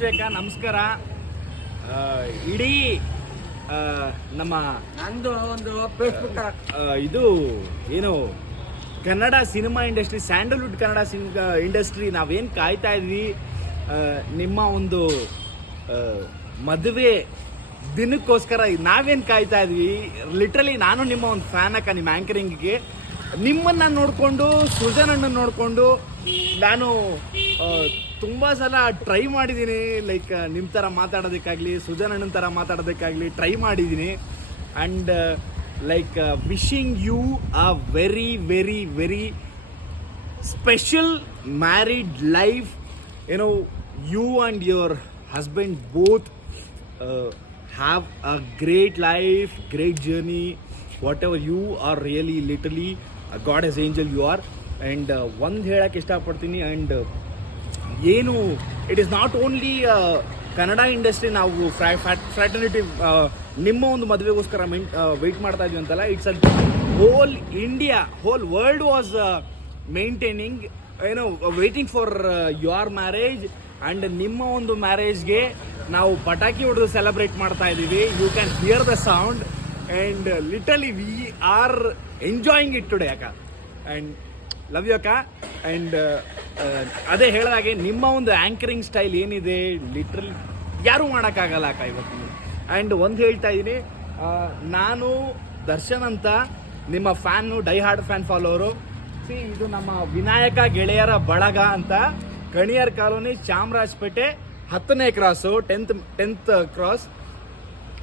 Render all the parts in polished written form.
ನಮಸ್ತೆ ನಮಸ್ಕಾರ. ಇಡೀ ನಮ್ಮ ನಂದು ಒಂದು ಫೇಸ್ಬುಕ್ ಇದು ಏನು Kannada cinema industry, Sandalwood Kannada industry ನಾವೇನು ಕಾಯ್ತಾ ಇದ್ವಿ ನಿಮ್ಮ ಒಂದು ಮದುವೆ ದಿನಕ್ಕೋಸ್ಕರ ನಾವೇನು ಕಾಯ್ತಾ ಇದ್ವಿ. ಲಿಟ್ರಲಿ ನಾನು ನಿಮ್ಮ ಒಂದು ಫ್ಯಾನ್ ಅಕ್ಕ, ನಿಮ್ಮ ಆ್ಯಂಕರಿಂಗ್ಗೆ ನಿಮ್ಮನ್ನು ನೋಡಿಕೊಂಡು ಸೃಜನ್ ಅಣ್ಣನ ನೋಡಿಕೊಂಡು ನಾನು ತುಂಬ ಸಲ ಟ್ರೈ ಮಾಡಿದ್ದೀನಿ. ಲೈಕ್ ನಿಮ್ಮ ಥರ ಮಾತಾಡೋದಕ್ಕಾಗಲಿ, ಸೃಜನ್ ಅಣ್ಣನ ಥರ ಮಾತಾಡೋದಕ್ಕಾಗಲಿ ಟ್ರೈ ಮಾಡಿದ್ದೀನಿ. And like wishing you a very very very special married life. ಏನೋ you and your husband both have a great life, great journey, whatever you are, really literally a goddess angel you are. And ಒಂದು ಹೇಳಕ್ಕೆ ಇಷ್ಟಪಡ್ತೀನಿ. And ಏನು it is not only Kannada industry ನಾವು fraternity ನಿಮ್ಮ ಒಂದು ಮದುವೆಗೋಸ್ಕರ wait ಮಾಡ್ತಾ ಇದ್ವಿ ಅಂತಲ್ಲ, it's a whole India, whole world was maintaining, ಏನೋ waiting for your marriage. And ನಿಮ್ಮ ಒಂದು ಮ್ಯಾರೇಜ್ಗೆ ನಾವು ಪಟಾಕಿ ಹೊಡೆದು ಸೆಲೆಬ್ರೇಟ್ ಮಾಡ್ತಾ ಇದ್ದೀವಿ. You can hear the sound and literally we are enjoying it today ಅಕ್ಕ. ಆ್ಯಂಡ್ ಲವ್ ಯು ಅಕ್ಕ. ಆ್ಯಂಡ್ ಅದೇ ಹೇಳಿದಾಗೆ ನಿಮ್ಮ ಒಂದು ಆ್ಯಂಕರಿಂಗ್ ಸ್ಟೈಲ್ ಏನಿದೆ ಲಿಟ್ರಲಿ ಯಾರೂ ಮಾಡೋಕ್ಕಾಗಲ್ಲ ಅಕ್ಕ ಇವತ್ತು. ಆ್ಯಂಡ್ ಒಂದು ಹೇಳ್ತಾ ಇದ್ದೀನಿ, ನಾನು ದರ್ಶನ್ ಅಂತ ನಿಮ್ಮ fan, die hard fan follower. ಇದು ನಮ್ಮ ವಿನಾಯಕ ಗೆಳೆಯರ ಬಳಗ ಅಂತ, ಕಣಿಯರ್ ಕಾಲೋನಿ, ಚಾಮರಾಜಪೇಟೆ, 10ನೇ ಕ್ರಾಸು, 10th ಕ್ರಾಸ್.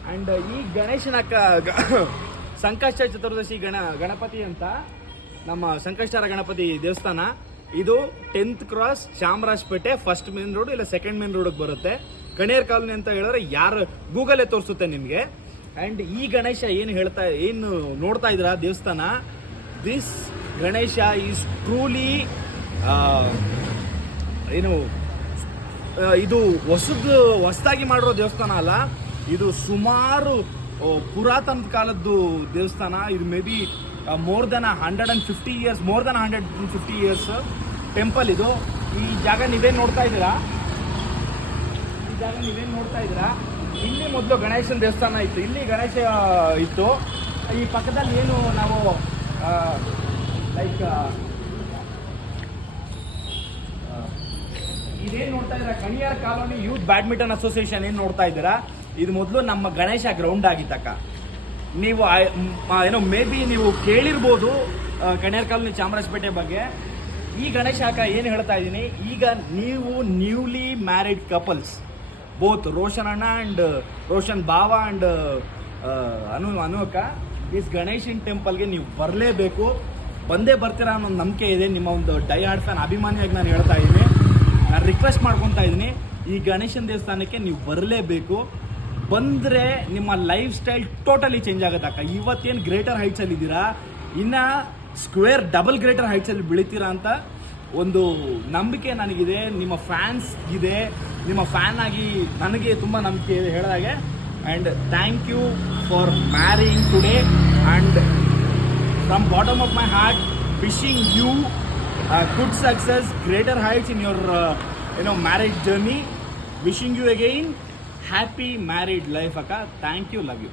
ಆ್ಯಂಡ್ ಈ ಗಣೇಶನ ಸಂಕಷ್ಟ ಚತುರ್ದಶಿ ಗಣಪತಿ ಅಂತ ನಮ್ಮ ಸಂಕಷ್ಟರ ಗಣಪತಿ ದೇವಸ್ಥಾನ, ಇದು 10th cross, Chamarajpet, first main road ಇಲ್ಲ ಸೆಕೆಂಡ್ ಮೇನ್ ರೋಡಿಗೆ ಬರುತ್ತೆ. ಕಣಿಯರ್ ಕಾಲೋನಿ ಅಂತ ಹೇಳಿದ್ರೆ ಯಾರು ಗೂಗಲೇ ತೋರಿಸುತ್ತೆ ನಿಮಗೆ. ಆ್ಯಂಡ್ ಈ ಗಣೇಶ ಏನು ನೋಡ್ತಾ ಇದ್ದೀರಾ ದೇವಸ್ಥಾನ, ದಿಸ್ ಗಣೇಶ ಈಸ್ ಟ್ರೂಲಿ ಏನು ಇದು ಹೊಸದಾಗಿ ಮಾಡಿರೋ ದೇವಸ್ಥಾನ ಅಲ್ಲ, ಇದು ಸುಮಾರು ಪುರಾತನ ಕಾಲದ್ದು ದೇವಸ್ಥಾನ. ಇದು may be more than 150 years temple ಇದು. ಈ ಜಾಗ ನೀವೇನು ನೋಡ್ತಾ ಇದ್ದೀರಾ, ಇಲ್ಲಿ ಮೊದಲು ಗಣೇಶನ ದೇವಸ್ಥಾನ ಇತ್ತು, ಇಲ್ಲಿ ಗಣೇಶ ಇತ್ತು. ಈ ಪಕ್ಕದಲ್ಲಿ ಏನು ನಾವು ಲೈಕ್ ಇದೇನು ನೋಡ್ತಾ ಇದ್ದೀರಾ, ಕಣಿಯಾರ್ ಕಾಲೋನಿ ಯೂತ್ ಬ್ಯಾಡ್ಮಿಂಟನ್ ಅಸೋಸಿಯೇಷನ್ ಏನು ನೋಡ್ತಾ ಇದ್ದೀರಾ, ಇದು ಮೊದಲು ನಮ್ಮ ಗಣೇಶ ಗ್ರೌಂಡ್ ಆಗಿತ್ತಕ್ಕ. ನೀವು ಏನೋ ಮೇ ಬಿ ನೀವು ಕೇಳಿರ್ಬೋದು ಕಣಿಯಾರ್ ಕಾಲೋನಿ ಚಾಮರಾಜಪೇಟೆ ಬಗ್ಗೆ. ಈ ಗಣೇಶ ಅಕ್ಕ ಏನು ಹೇಳ್ತಾ ಇದ್ದೀನಿ, ಈಗ ನೀವು newly married couples, both Roshan ಅಣ್ಣ ಆ್ಯಂಡ್ ರೋಷನ್ ಬಾವ ಆ್ಯಂಡ್ ಅನು ಅಕ್ಕ, ದಿಸ್ ಗಣೇಶನ್ ಟೆಂಪಲ್ಗೆ ನೀವು ಬರಲೇಬೇಕು. ಬಂದೇ ಬರ್ತೀರಾ ಅನ್ನೋ ನಂಬಿಕೆ ಇದೆ. ನಿಮ್ಮ ಒಂದು ಡೈ ಹಾರ್ಡ್ ಫ್ಯಾನ್ ಅಭಿಮಾನಿಯಾಗಿ ನಾನು ಹೇಳ್ತಾ ಇದ್ದೀನಿ, ನಾನು ರಿಕ್ವೆಸ್ಟ್ ಮಾಡ್ಕೊತಾ ಇದ್ದೀನಿ, ಈ ಗಣೇಶನ ದೇವಸ್ಥಾನಕ್ಕೆ ನೀವು ಬರಲೇಬೇಕು. ಬಂದರೆ ನಿಮ್ಮ ಲೈಫ್ ಸ್ಟೈಲ್ ಟೋಟಲಿ ಚೇಂಜ್ ಆಗುತ್ತೆ ಅಕ್ಕ. ಇವತ್ತೇನು ಗ್ರೇಟರ್ ಹೈಟ್ಸಲ್ಲಿ ಇದ್ದೀರಾ, ಇನ್ನು ಸ್ಕ್ವೇರ್ ಡಬಲ್ ಗ್ರೇಟರ್ ಹೈಟ್ಸಲ್ಲಿ ಬೆಳಿತೀರಾ ಅಂತ ಒಂದು ನಂಬಿಕೆ ನನಗಿದೆ, ನಿಮ್ಮ ಫ್ಯಾನ್ಸ್ ಇದೆ. ನಿಮ್ಮ ಫ್ಯಾನ್ ಆಗಿ ನನಗೆ ತುಂಬ ನಂಬಿಕೆ ಇದೆ ಹೇಳಿದಾಗೆ. And thank you for marrying today. And from bottom of my heart wishing you good success, greater heights in your marriage journey. Wishing you again happy married life akka. Thank you, love you.